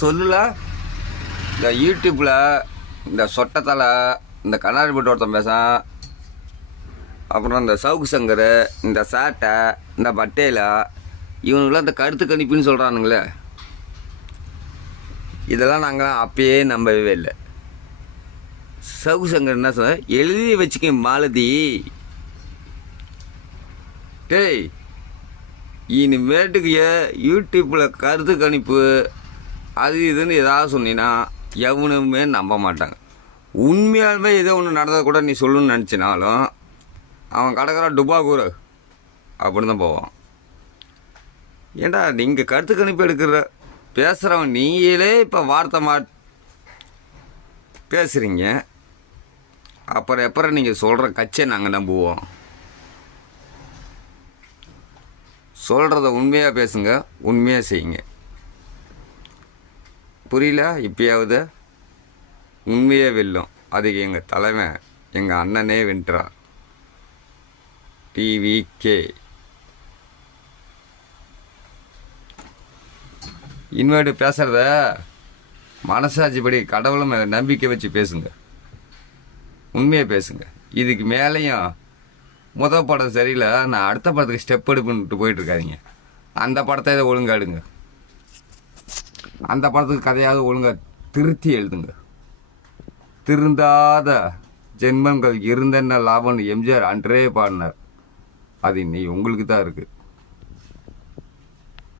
சொல்லல. இந்த யூடியூப்பில் இந்த சொட்டத்தலை, இந்த கண்ணாடி போட்டு ஒருத்தன் பேசான், அப்புறம் இந்த சவுக்கு சங்கர், இந்த சாட்டை, இந்த பட்டேலா, இவனுங்களாம் இந்த கருத்து கணிப்புன்னு சொல்கிறானுங்களே, இதெல்லாம் நாங்களாம் அப்பயே நம்பவே இல்லை. சவுக்கு சங்கர் என்ன சொல்ல, எழுதி வச்சுக்க மாலதி, டேய் இனிமேட்டுக்கு யூடியூப்பில் கருத்து கணிப்பு அது இதுன்னு ஏதாவது சொன்னீங்கன்னா எவனுமே நம்ப மாட்டாங்க. உண்மையாலுமே ஏதோ ஒன்று நடந்ததை கூட நீ சொல்லணும்னு நினச்சினாலும் அவன் கடற்கரை டுபாக்கூர் அப்படின்னு தான் போவான். ஏண்டா நீங்கள் கருத்து கணிப்பு எடுக்கிற பேசுகிறவன் நீங்களே இப்போ வார்த்தை பேசுகிறீங்க, அப்புறம் நீங்கள் சொல்கிற கட்சியை நாங்கள் நம்புவோம். சொல்கிறத உண்மையாக பேசுங்க, உண்மையாக செய்யுங்க. புரியல? இப்பயாவது உண்மையே வெல்லும். அதுக்கு எங்கள் தலைமை, எங்கள் அண்ணனே வென்றார். டிவிகே. இனிமேட்டு பேசுகிறத மனசாட்சிப்படி கடவுளை மேலே நம்பிக்கை வச்சு பேசுங்க, உண்மையாக பேசுங்க. இதுக்கு மேலேயும் முதல் படம் சரியில்லை, நான் அடுத்த படத்துக்கு ஸ்டெப் எடுப்புன்ட்டு போயிட்டுருக்காதீங்க. அந்த படத்தை இதை ஒழுங்காக எடுங்க, அந்த படத்துக்கு கதையாவது ஒழுங்காக திருத்தி எழுதுங்க. திருந்தாத ஜென்மங்கள் இருந்தென்ன லாபம்னு எம்ஜிஆர் அன்றே பாடினார். அது இன்னைக்கு உங்களுக்கு தான் இருக்குது.